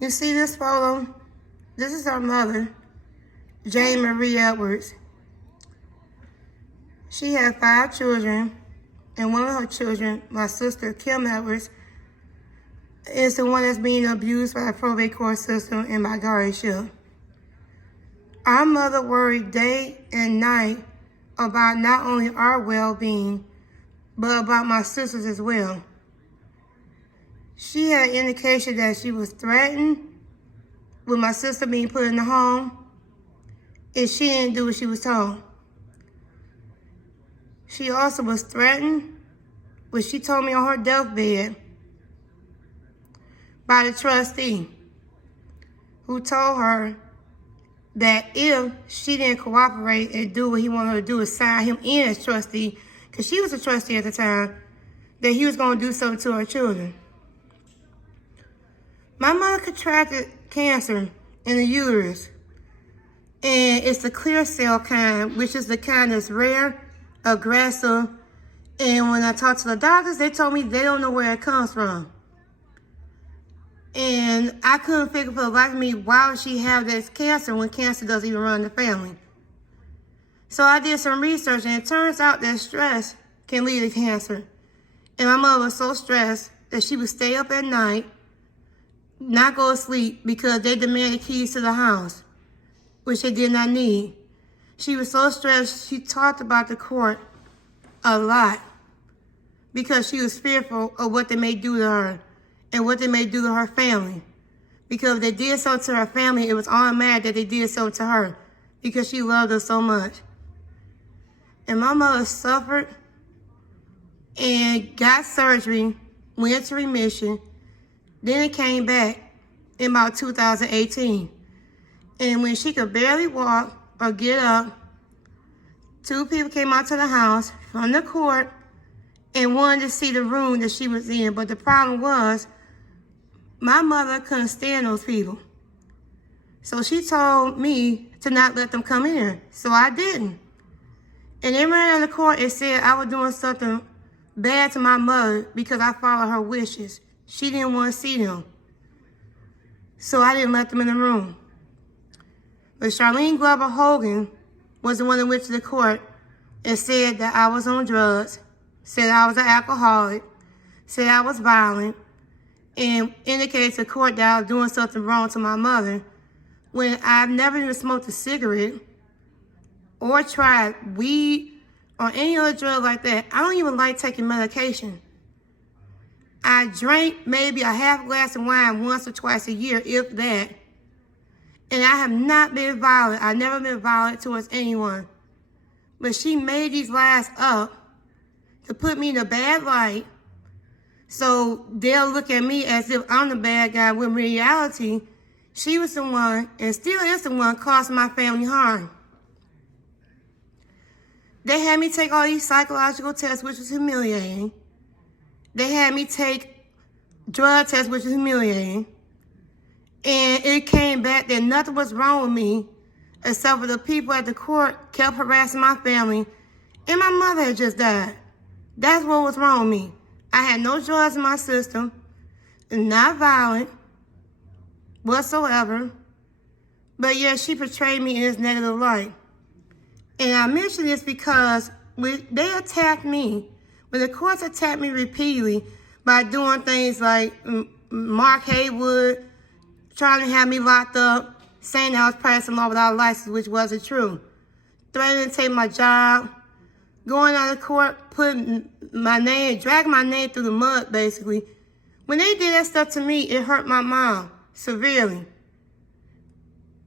You see this photo? This is her mother, Jane Marie Edwards. She had 5 children, and one of her children, my sister, Kim Edwards, is the one that's being abused by the probate court system and by guardianship. Our mother worried day and night about not only our well-being, but about my sisters as well. She had indication that she was threatened with my sister being put in the home if she didn't do what she was told. She also was threatened, when she told me on her deathbed, by the trustee, who told her that if she didn't cooperate and do what he wanted her to do, is sign him in as trustee, because she was a trustee at the time, that he was going to do something to her children. My mother contracted cancer in the uterus, and it's the clear cell kind, which is the kind that's rare, aggressive, and when I talked to the doctors, they told me they don't know where it comes from. And I couldn't figure for the life of me, why would she have this cancer when cancer doesn't even run in the family? So I did some research, and it turns out that stress can lead to cancer. And my mother was so stressed that she would stay up at night, not go to sleep, because they demanded keys to the house, which they did not need. She was so stressed, she talked about the court a lot, because she was fearful of what they may do to her and what they may do to her family. Because if they did something to her family, it was automatic that they did something to her, because she loved us so much. And my mother suffered and got surgery, went into remission, then it came back in about 2018. And when she could barely walk or get up, 2 people came out to the house from the court and wanted to see the room that she was in. But the problem was, my mother couldn't stand those people. So she told me to not let them come in. So I didn't. And they ran out of the court and said I was doing something bad to my mother because I followed her wishes. She didn't want to see them. So I didn't let them in the room. But Charlene Glover Hogan was the one that went to the court and said that I was on drugs, said I was an alcoholic, said I was violent, and indicated to the court that I was doing something wrong to my mother, when I've never even smoked a cigarette or tried weed or any other drug like that. I don't even like taking medication. I drank maybe a half glass of wine once or twice a year, if that. And I have not been violent. I've never been violent towards anyone. But she made these lies up to put me in a bad light, so they'll look at me as if I'm the bad guy, when in reality, she was the one, and still is the one, causing my family harm. They had me take all these psychological tests, which was humiliating. They had me take drug tests, which was humiliating. And it came back that nothing was wrong with me, except for the people at the court kept harassing my family, and my mother had just died. That's what was wrong with me. I had no drugs in my system, not violent whatsoever, but yet she portrayed me in this negative light. And I mention this because when they attacked me, when the courts attacked me repeatedly by doing things like Mark Haywood, trying to have me locked up, saying I was practicing law without a license, which wasn't true, threatening to take my job, going out of court, putting my name, dragging my name through the mud, basically. When they did that stuff to me, it hurt my mom severely.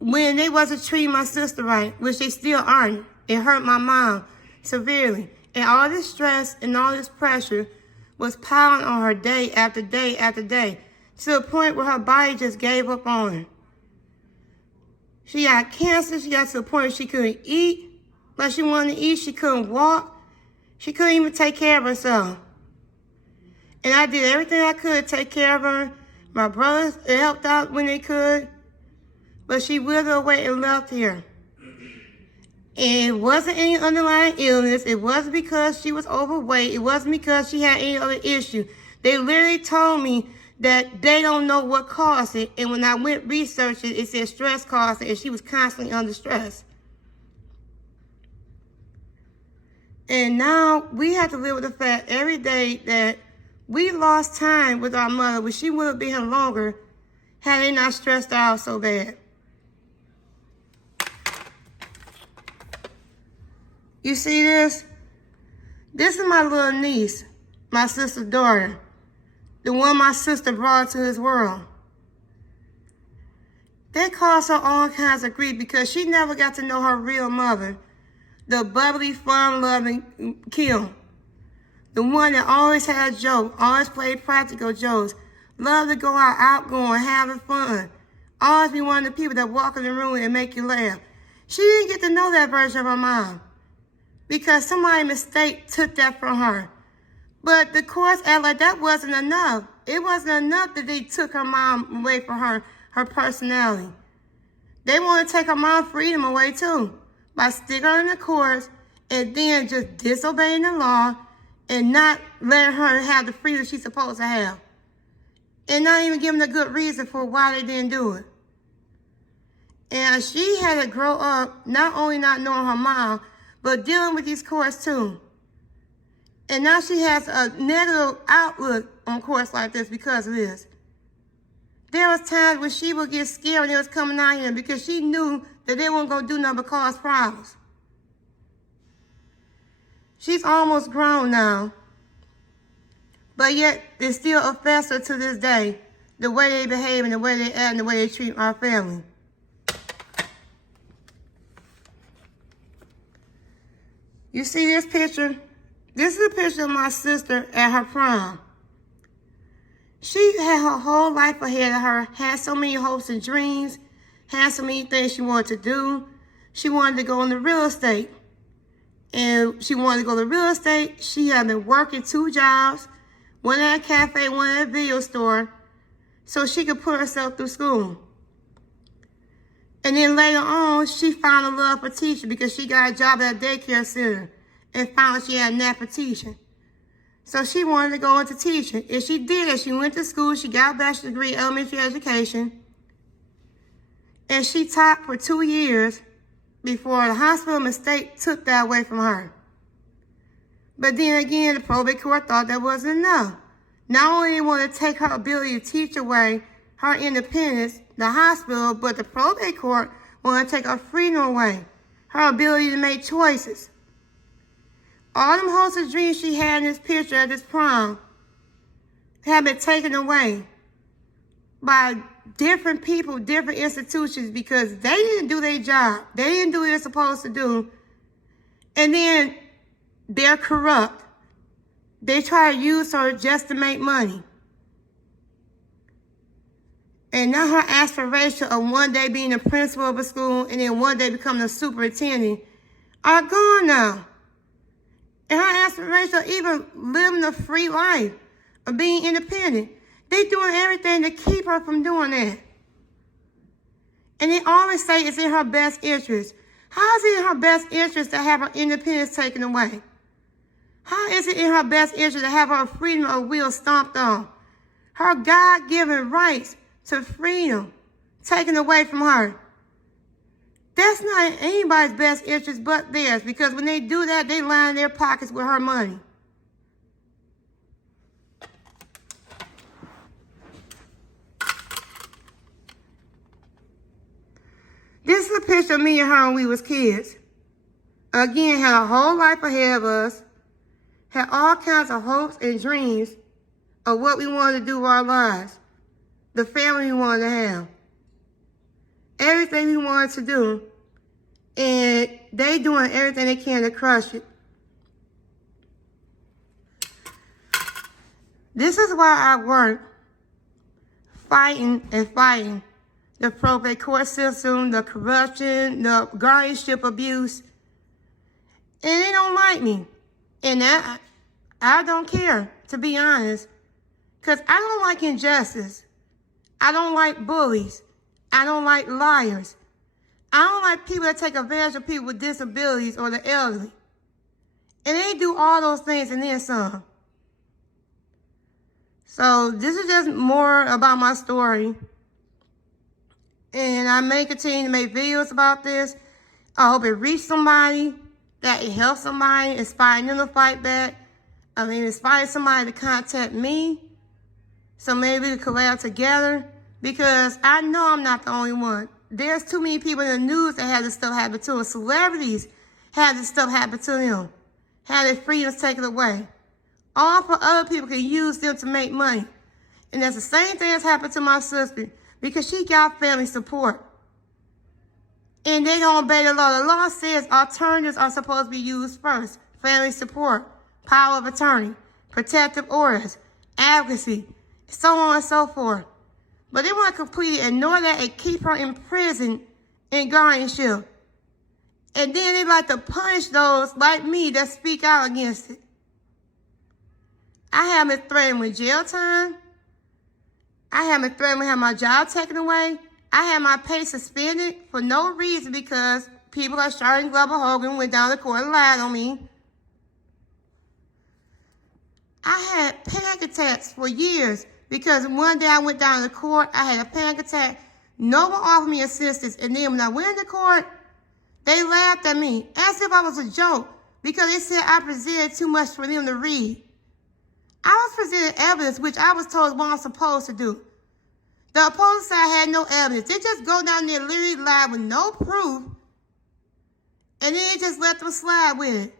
When they wasn't treating my sister right, which they still aren't, it hurt my mom severely. And all this stress and all this pressure was piling on her day after day after day, to the point where her body just gave up on her. She got cancer. She got to the point where she couldn't eat like she wanted to eat. She couldn't walk. She couldn't even take care of herself. And I did everything I could to take care of her. My brothers helped out when they could. But she withered away and left here. And it wasn't any underlying illness. It wasn't because she was overweight. It wasn't because she had any other issue. They literally told me that they don't know what caused it. And when I went researching, it said stress caused it, and she was constantly under stress. And now we have to live with the fact every day that we lost time with our mother, but she would have been here longer had they not stressed out so bad. You see this? This is my little niece, my sister's daughter, the one my sister brought to this world. That caused her all kinds of grief because she never got to know her real mother, the bubbly, fun-loving Kim, the one that always had a joke, always played practical jokes, loved to go out, outgoing, having fun, always be one of the people that walk in the room and make you laugh. She didn't get to know that version of her mom because somebody mistake took that from her. But the courts act like that wasn't enough. It wasn't enough that they took her mom away from her personality. They want to take her mom's freedom away too by sticking her in the courts and then just disobeying the law and not letting her have the freedom she's supposed to have. And not even giving a good reason for why they didn't do it. And she had to grow up not only not knowing her mom, but dealing with these courts too. And now she has a negative outlook on courts like this because of this. There was times when she would get scared when they was coming out here because she knew that they weren't going to do nothing but cause problems. She's almost grown now. But yet, it still affects her to this day, the way they behave and the way they act and the way they treat our family. You see this picture? This is a picture of my sister at her prom. She had her whole life ahead of her, had so many hopes and dreams, had so many things she wanted to do. She wanted to go into real estate. And she wanted to go to real estate. She had been working 2 jobs, one at a cafe, one at a video store, so she could put herself through school. And then later on, she found a love for teaching because she got a job at a daycare center and found she had a knack for teaching. So she wanted to go into teaching. And she did it. She went to school. She got a bachelor's degree in elementary education. And she taught for 2 years before the hospital mistake took that away from her. But then again, the probate court thought that wasn't enough. Not only did they want to take her ability to teach away, her independence, the hospital, but the probate court wanted to take her freedom away, her ability to make choices. All them hopes and dreams she had in this picture at this prom have been taken away by different people, different institutions, because they didn't do their job. They didn't do what they're supposed to do. And then they're corrupt. They try to use her just to make money. And now her aspiration of one day being the principal of a school and then one day becoming a superintendent are gone now. And her aspiration of even living a free life, of being independent, they're doing everything to keep her from doing that. And they always say it's in her best interest. How is it in her best interest to have her independence taken away? How is it in her best interest to have her freedom of will stomped on? Her God-given rights to freedom taken away from her. That's not in anybody's best interest but theirs, because when they do that, they line their pockets with her money. This is a picture of me and her when we was kids. Again, had a whole life ahead of us, had all kinds of hopes and dreams of what we wanted to do with our lives, the family we wanted to have, everything we wanted to do, and they doing everything they can to crush it. This is why I work, fighting the probate court system, the corruption, the guardianship abuse, and they don't like me. And I don't care, to be honest, because I don't like injustice. I don't like bullies. I don't like liars. I don't like people that take advantage of people with disabilities or the elderly. And they do all those things and then some. So this is just more about my story. And I may continue to make videos about this. I hope it reaches somebody, that it helps somebody, inspire them to fight back. Inspire somebody to contact me. So maybe we can collab together. Because I know I'm not the only one. There's too many people in the news that had this stuff happen to them. Celebrities had this stuff happen to them. Had their freedoms taken away. All for other people can use them to make money. And that's the same thing that's happened to my sister. Because she got family support. And they don't obey the law. The law says alternatives are supposed to be used first. Family support, power of attorney, protective orders, advocacy, so on and so forth. But they want to completely ignore that and keep her in prison in guardianship. And then they like to punish those like me that speak out against it. I have been threatened with jail time. I have been threatened with having my job taken away. I had my pay suspended for no reason because people like Charlotte Glover Hogan went down to court and lied on me. I had panic attacks for years because one day I went down to court, I had a panic attack. No one offered me assistance. And then when I went to court, they laughed at me as if I was a joke because they said I presented too much for them to read. I was presenting evidence, which I was told what I'm supposed to do. The opposing side had no evidence. They just go down there, literally lie with no proof, and then they just let them slide with it.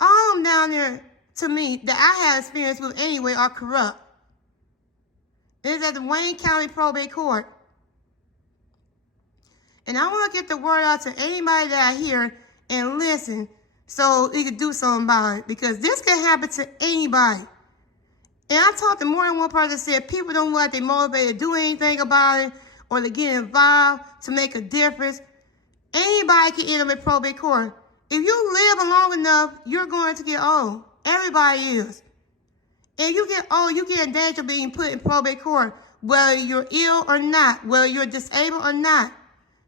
All of them down there, to me, that I had experience with anyway, are corrupt. It's at the Wayne County Probate Court. And I want to get the word out to anybody that I hear and listen so we can do something about it. Because this can happen to anybody. And I talked to more than one person that said people don't want they motivated to do anything about it or to get involved to make a difference. Anybody can end up in probate court. If you live long enough, you're going to get old. Everybody is. And you get old, you get in danger of being put in probate court, whether you're ill or not, whether you're disabled or not.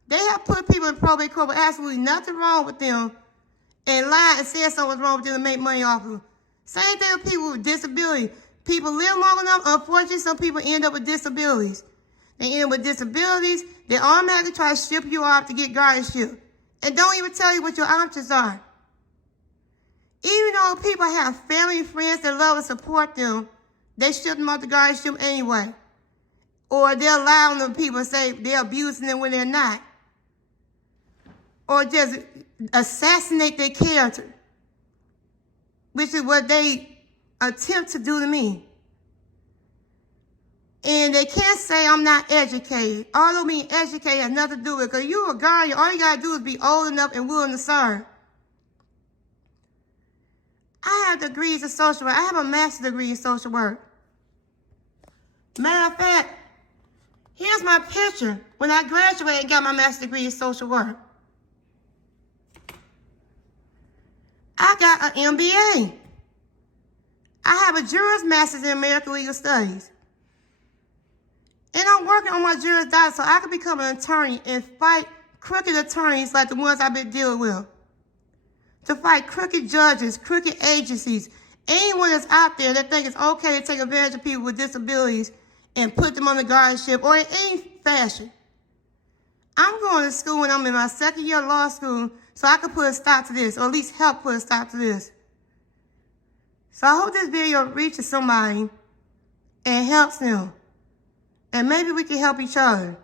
They have put people in probate court with absolutely nothing wrong with them and lied and said something was wrong with them to make money off of them. Same thing with people with disability. People live long enough, unfortunately, some people end up with disabilities. They end up with disabilities, they automatically try to ship you off to get guardianship. And don't even tell you what your options are. Even though people have family and friends that love and support them, they ship them off to guardianship anyway. Or they'll lie on them people and say they're abusing them when they're not. Or just assassinate their character, which is what they attempt to do to me. And they can't say I'm not educated. Although being educated has nothing to do with it. Because you're a guardian, all you got to do is be old enough and willing to serve. I have degrees in social work. I have a master's degree in social work. Matter of fact, here's my picture when I graduated and got my master's degree in social work. I got an MBA. I have a Juris Master's in American Legal Studies. And I'm working on my Juris Doctorate so I can become an attorney and fight crooked attorneys like the ones I've been dealing with. To fight crooked judges, crooked agencies, anyone that's out there that thinks it's okay to take advantage of people with disabilities and put them on the guardianship or in any fashion. I'm going to school when I'm in my second year of law school so I can put a stop to this, or at least help put a stop to this. So I hope this video reaches somebody and helps them. And maybe we can help each other.